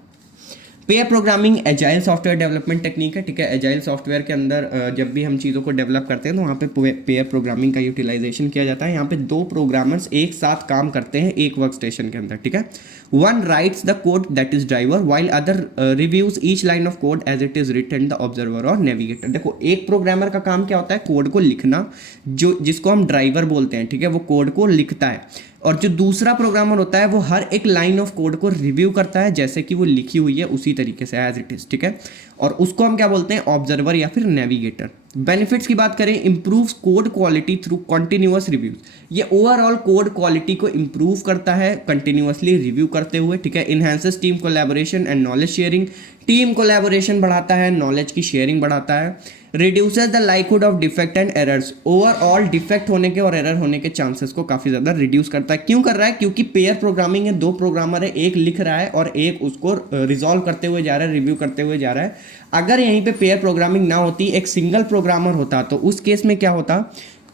Pair programming agile software development technique है, ठीक है। एजाइल सॉफ्टवेयर के अंदर जब भी हम चीज़ों को डेवलप करते हैं तो वहाँ पे पेयर प्रोग्रामिंग का यूटिलाइजेशन किया जाता है। यहाँ पे 2 प्रोग्रामर्स एक साथ काम करते हैं एक वर्क स्टेशन के अंदर, ठीक है। One writes the code that is driver while other reviews each line of code as it is written the observer और नेविगेटर। देखो एक प्रोग्रामर का काम क्या होता है, कोड को लिखना, जो जिसको हम ड्राइवर बोलते हैं, ठीक है, वो कोड को लिखता है। और जो दूसरा प्रोग्रामर होता है वो हर एक लाइन ऑफ कोड को रिव्यू करता है जैसे कि वो लिखी हुई है उसी तरीके से एज इट इज, ठीक है। और उसको हम क्या बोलते हैं, ऑब्जर्वर या फिर नेविगेटर। बेनिफिट्स की बात करें, improves code quality through continuous reviews. ये ओवरऑल कोड क्वालिटी को इंप्रूव करता है कंटिन्यूअसली रिव्यू करते हुए, ठीक है। Enhances team collaboration and knowledge sharing. Team collaboration बढ़ाता है, नॉलेज की शेयरिंग बढ़ाता है। Reduces the likelihood of defect and errors. Overall defect होने के और एरर होने के चांसेस को काफ़ी ज़्यादा रिड्यूस करता है। क्यों कर रहा है, क्योंकि पेयर प्रोग्रामिंग है, 2 प्रोग्रामर है, एक लिख रहा है और एक उसको रिजॉल्व करते हुए जा रहा है, रिव्यू करते हुए जा रहा है। अगर यहीं पे पेयर प्रोग्रामिंग ना होती, एक सिंगल प्रोग्रामर होता, तो उस केस में क्या होता,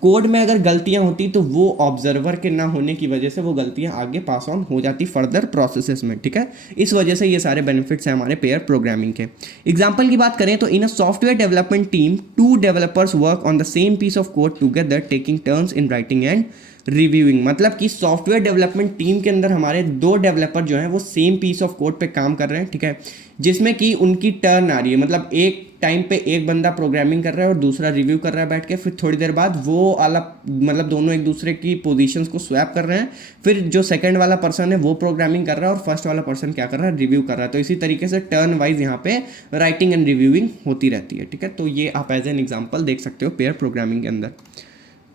कोड में अगर गलतियां होती तो वो ऑब्जर्वर के ना होने की वजह से वो गलतियां आगे पास ऑन हो जाती फर्दर प्रोसेसेस में, ठीक है। इस वजह से ये सारे बेनिफिट्स हैं हमारे पेयर प्रोग्रामिंग के। एग्जांपल की बात करें तो in a software development team 2 developers work on the same piece of code together taking turns in writing and reviewing. मतलब कि सॉफ्टवेयर डेवलपमेंट टीम के अंदर हमारे 2 डेवलपर जो हैं वो सेम पीस ऑफ कोड पे काम कर रहे हैं, ठीक है, जिसमें कि उनकी टर्न आ रही है। मतलब एक टाइम पे एक बंदा प्रोग्रामिंग कर रहा है और दूसरा रिव्यू कर रहा है बैठ के, फिर थोड़ी देर बाद वो अलग, मतलब दोनों एक दूसरे की पोजीशंस को स्वैप कर रहे हैं। फिर जो सेकंड वाला पर्सन है वो प्रोग्रामिंग कर रहा है और फर्स्ट वाला पर्सन क्या कर रहा है, रिव्यू कर रहा है। तो इसी तरीके से टर्न वाइज यहाँ पे राइटिंग एंड रिव्यूइंग होती रहती है, ठीक है। तो ये आप एज एन एग्जाम्पल देख सकते हो पेयर प्रोग्रामिंग के अंदर।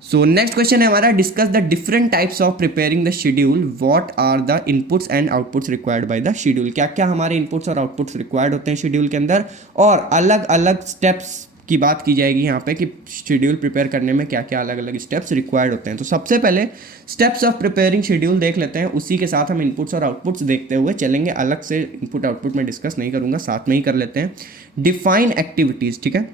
सो नेक्स्ट क्वेश्चन है हमारा, discuss the different types of preparing the schedule, what are the inputs and outputs required by the schedule. क्या क्या हमारे इनपुट्स और आउटपुट्स रिक्वायर्ड होते हैं शेड्यूल के अंदर, और अलग अलग स्टेप्स की बात की जाएगी यहाँ पे कि शेड्यूल प्रिपेयर करने में क्या क्या अलग अलग स्टेप्स रिक्वायर्ड होते हैं। तो सबसे पहले स्टेप्स ऑफ प्रिपेयरिंग शेड्यूल देख लेते हैं, उसी के साथ हम इनपुट्स और आउटपुट्स देखते हुए चलेंगे। अलग से इनपुट आउटपुट में डिस्कस नहीं करूँगा, साथ में ही कर लेते हैं। डिफाइन एक्टिविटीज़, ठीक है।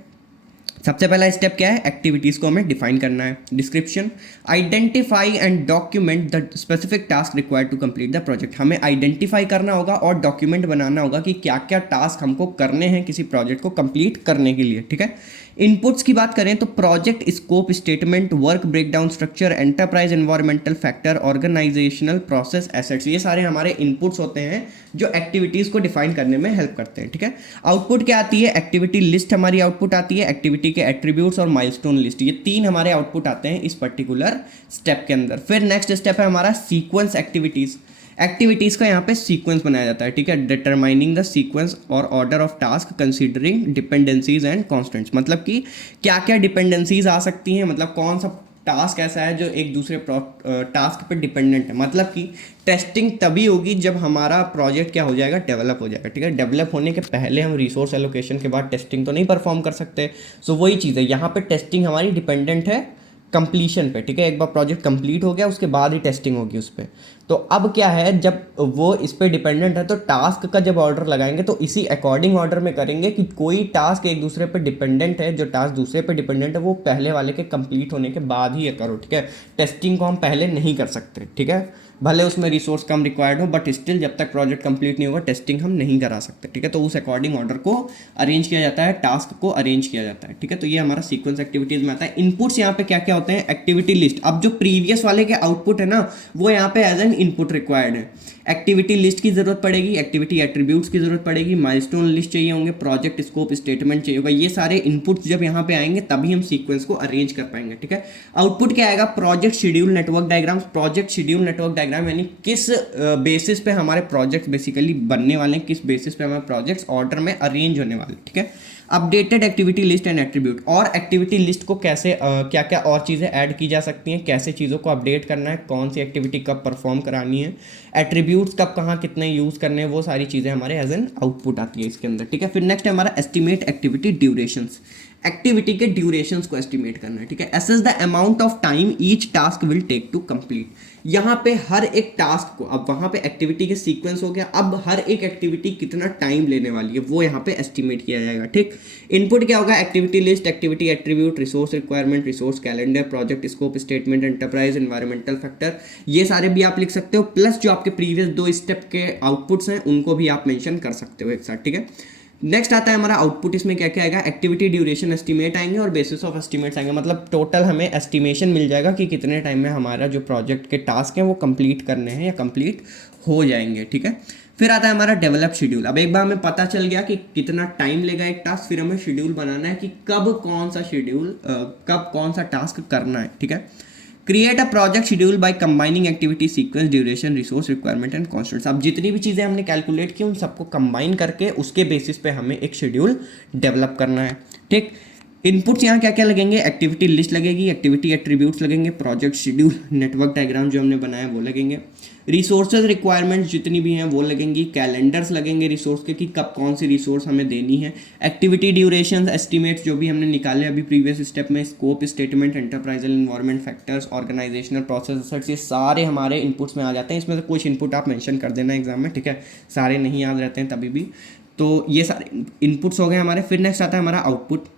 सबसे पहला स्टेप क्या है, एक्टिविटीज़ को हमें डिफाइन करना है। Description, identify and document the specific task required to complete the project. हमें आइडेंटिफाई करना होगा और डॉक्यूमेंट बनाना होगा कि क्या क्या टास्क हमको करने हैं किसी प्रोजेक्ट को कंप्लीट करने के लिए, ठीक है। इनपुट्स की बात करें तो project scope statement, work breakdown structure, enterprise environmental factor, organisational process, assets, ये सारे हमारे इनपुट्स होते हैं जो एक्टिविटीज़ को डिफाइन करने में हेल्प करते हैं, ठीक है। आउटपुट क्या आती है, एक्टिविटी लिस्ट हमारी आउटपुट आती है, एक्टिविटी के एट्रीब्यूट्स और माइलस्टोन लिस्ट, ये 3 हमारे आउटपुट आते हैं इस पर्टिकुलर स्टेप के अंदर। फिर नेक्स्ट स्टेप है हमारा सीक्वेंस एक्टिविटीज़। एक्टिविटीज़ का यहाँ पे सीक्वेंस बनाया जाता है, ठीक है। डिटरमाइनिंग द सीक्वेंस और order of task considering dependencies and constants, मतलब कि क्या क्या डिपेंडेंसीज आ सकती हैं, मतलब कौन सा टास्क ऐसा है जो एक दूसरे टास्क पे डिपेंडेंट है। मतलब कि टेस्टिंग तभी होगी जब हमारा प्रोजेक्ट क्या हो जाएगा, डेवलप हो जाएगा, ठीक है। डेवलप होने के पहले हम रिसोर्स एलोकेशन के बाद टेस्टिंग तो नहीं परफॉर्म कर सकते। सो वही चीज़ है, यहाँ पे टेस्टिंग हमारी डिपेंडेंट है कंप्लीशन पे, ठीक है। एक बार प्रोजेक्ट कंप्लीट हो गया उसके बाद ही टेस्टिंग होगी उस पर। तो अब क्या है, जब वो इस पे डिपेंडेंट है तो टास्क का जब ऑर्डर लगाएंगे तो इसी अकॉर्डिंग ऑर्डर में करेंगे कि कोई टास्क एक दूसरे पे डिपेंडेंट है, जो टास्क दूसरे पे डिपेंडेंट है वो पहले वाले के कंप्लीट होने के बाद ही करो, ठीक है। टेस्टिंग को हम पहले नहीं कर सकते, ठीक है। भले उसमें रिसोर्स कम रिक्वायर्ड हो, बट स्टिल जब तक प्रोजेक्ट कंप्लीट नहीं होगा टेस्टिंग हम नहीं करा सकते, ठीक है। तो उस अकॉर्डिंग ऑर्डर को अरेंज किया जाता है, टास्क को अरेंज किया जाता है, ठीक है। तो ये हमारा सीक्वेंस एक्टिविटीज में आता है। इनपुट्स यहाँ पे क्या क्या होते हैं, एक्टिविटी लिस्ट। अब जो प्रीवियस वाले के आउटपुट है ना, वो यहाँ पे एज एन इनपुट रिक्वायर्ड है। एक्टिविटी लिस्ट की जरूरत पड़ेगी, एक्टिविटी एट्रीब्यूट्स की जरूरत पड़ेगी, माइलस्टोन लिस्ट चाहिए होंगे, प्रोजेक्ट स्कोप स्टेटमेंट चाहिए होगा। ये सारे इनपुट्स जब यहाँ पे आएंगे तभी हम सीक्वेंस को अरेंज कर पाएंगे, ठीक है। आउटपुट क्या आएगा, project schedule network diagrams. Project schedule network diagram यानी किस बेसिस पे हमारे प्रोजेक्ट बेसिकली बनने वाले हैं, किस बेसिस पे हमारे प्रोजेक्ट्स ऑर्डर में अरेंज होने वाले, ठीक है। Updated activity list and attribute, और एक्टिविटी लिस्ट को कैसे क्या क्या और चीज़ें ऐड की जा सकती हैं, कैसे चीज़ों को अपडेट करना है, कौन सी एक्टिविटी कब परफॉर्म करानी है, एट्रीब्यूट्स कब कहाँ कितने यूज़ करने हैं, वो सारी चीज़ें हमारे एज एन आउटपुट आती है इसके अंदर, ठीक है। फिर नेक्स्ट है हमारा एस्टिमेट एक्टिविटी ड्यूरेशंस। एक्टिविटी के ड्यूरेशंस को एस्टिमेट करना है, ठीक है। Assess the amount of time each task will take to complete. यहाँ पे हर एक टास्क को, अब वहाँ पे एक्टिविटी के सीक्वेंस हो गया, अब हर एक एक्टिविटी कितना टाइम लेने वाली है वो यहाँ पे एस्टिमेट किया जाएगा, ठीक। इनपुट क्या होगा, activity list, activity attribute, resource requirement, resource calendar, project scope statement, enterprise environmental factor, ये सारे भी आप लिख सकते हो। प्लस जो आपके प्रीवियस 2 स्टेप के आउटपुट्स हैं उनको भी आप मेंशन कर सकते हो एक साथ, ठीक है। नेक्स्ट आता है हमारा आउटपुट। इसमें क्या क्या आएगा, एक्टिविटी ड्यूरेशन एस्टिमेट आएंगे और बेसिस ऑफ एस्टिमेट्स आएंगे। मतलब टोटल हमें एस्टिमेशन मिल जाएगा कि कितने टाइम में हमारा जो प्रोजेक्ट के टास्क हैं वो कंप्लीट करने हैं या कंप्लीट हो जाएंगे, ठीक है। फिर आता है हमारा डेवलप शेड्यूल। अब एक बार हमें पता चल गया कि कितना टाइम लेगा एक टास्क, फिर हमें शेड्यूल बनाना है कि कब कौन सा शेड्यूल कब कौन सा टास्क करना है, ठीक है। Create a project schedule by combining activity sequence duration resource requirement and constants. अब जितनी भी चीज़ें हमने कैलकुलेट की उन सबको कंबाइन करके उसके बेसिस पे हमें एक शेड्यूल डेवलप करना है, ठीक। इनपुट्स यहाँ क्या क्या लगेंगे, एक्टिविटी लिस्ट लगेगी, एक्टिविटी एट्रीब्यूट्स लगेंगे, प्रोजेक्ट शेड्यूल नेटवर्क डायग्राम जो हमने बनाया वो लगेंगे, रिसोर्सेज रिक्वायरमेंट्स जितनी भी हैं वो लगेंगी, कैलेंडर्स लगेंगे रिसोर्स के कि कब कौन सी रिसोर्स हमें देनी है, एक्टिविटी ड्यूरेशन एस्टिमेट्स जो भी हमने निकाले अभी प्रीवियस स्टेप में, scope statement, enterprise environment factors, organizational process, ये सारे हमारे इनपुट्स में आ जाते हैं। इसमें से कुछ इनपुट आप मेंशन कर देना एग्जाम में, ठीक है, सारे नहीं याद रहते हैं तभी भी। तो ये सारे इनपुट्स हो गए हमारे। फिर नेक्स्ट आता है हमारा output.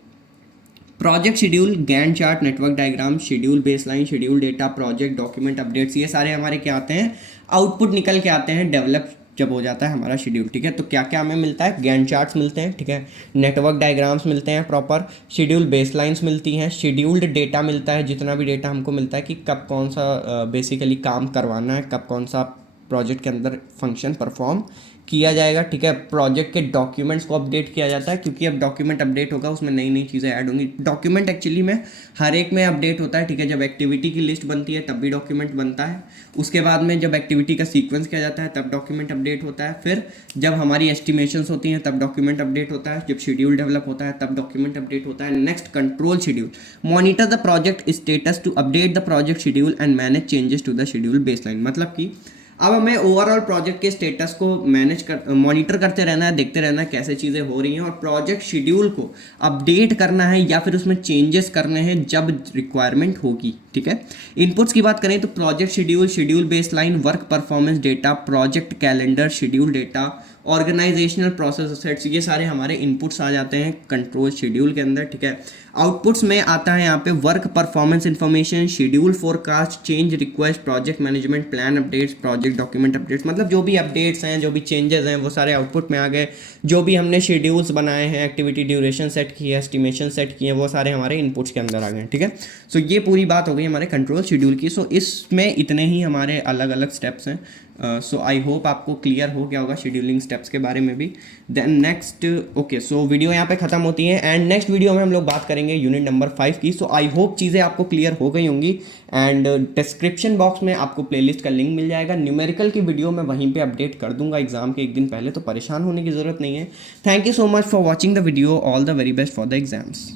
Project schedule, Gantt chart, network diagram, schedule baseline, schedule data, project document updates, ये सारे हमारे क्या आते हैं, आउटपुट निकल के आते हैं डेवलप जब हो जाता है हमारा शेड्यूल, ठीक है। तो क्या क्या हमें मिलता है, गैंट चार्ट्स मिलते हैं, ठीक है, नेटवर्क डायग्राम्स मिलते हैं प्रॉपर, शेड्यूल बेसलाइंस मिलती हैं, शेड्यूल्ड डेटा मिलता है, जितना भी डेटा हमको मिलता है कि कब कौन सा बेसिकली काम करवाना है, कब कौन सा प्रोजेक्ट के अंदर फंक्शन परफॉर्म किया जाएगा, ठीक है। प्रोजेक्ट के डॉक्यूमेंट्स को अपडेट किया जाता है क्योंकि अब डॉक्यूमेंट अपडेट होगा उसमें नई नई चीज़ें ऐड होंगी। डॉक्यूमेंट एक्चुअली में हर एक में अपडेट होता है, ठीक है। जब एक्टिविटी की लिस्ट बनती है तब भी डॉक्यूमेंट बनता है, उसके बाद में जब एक्टिविटी का सीक्वेंस किया जाता है तब डॉक्यूमेंट अपडेट होता है, फिर जब हमारी एस्टिमेशंस होती हैं तब डॉक्यूमेंट अपडेट होता है, जब शेड्यूल डेवलप होता है तब डॉक्यूमेंट अपडेट होता है। Next control schedule, monitor the project status to update the project schedule and manage changes to the schedule baseline. मतलब कि अब हमें ओवरऑल प्रोजेक्ट के स्टेटस को मॉनिटर करते रहना है, देखते रहना है कैसे चीज़ें हो रही हैं, और प्रोजेक्ट शेड्यूल को अपडेट करना है या फिर उसमें चेंजेस करने हैं जब रिक्वायरमेंट होगी, ठीक है। इनपुट्स की बात करें तो project schedule, schedule baseline, work performance data, project calendar, schedule data, organisational process sets, ये सारे हमारे इनपुट्स आ जाते हैं कंट्रोल शेड्यूल के अंदर, ठीक है। आउटपुट्स में आता है यहाँ पे work performance information, schedule forecast, change request, project management, plan updates, project document updates. मतलब जो भी अपडेट्स हैं, जो भी चेंजेस हैं वो सारे आउटपुट में आ गए। जो भी हमने शेड्यूल्स बनाए हैं, एक्टिविटी ड्यूरेशन सेट की है, एस्टिमेशन सेट की है, वो सारे हमारे इनपुट्स के अंदर आ गए, ठीक है। सो ये पूरी बात हो गई हमारे कंट्रोल शेड्यूल की। सो इसमें इतने ही हमारे अलग अलग स्टेप्स हैं सो आई होप आपको क्लियर हो गया होगा शेड्यूलिंग स्टेप्स के बारे में भी। Then next okay, so video यहाँ पे ख़त्म होती है एंड नेक्स्ट वीडियो में हम लोग बात करेंगे यूनिट नंबर 5 की। सो आई होप चीज़ें आपको क्लियर हो गई होंगी एंड डिस्क्रिप्शन बॉक्स में आपको प्लेलिस्ट का लिंक मिल जाएगा। न्यूमेरिकल की वीडियो मैं वहीं पे अपडेट कर दूंगा एग्जाम के एक दिन पहले, तो परेशान होने की ज़रूरत नहीं है। Thank you so much for watching the video, all the very best for the exams.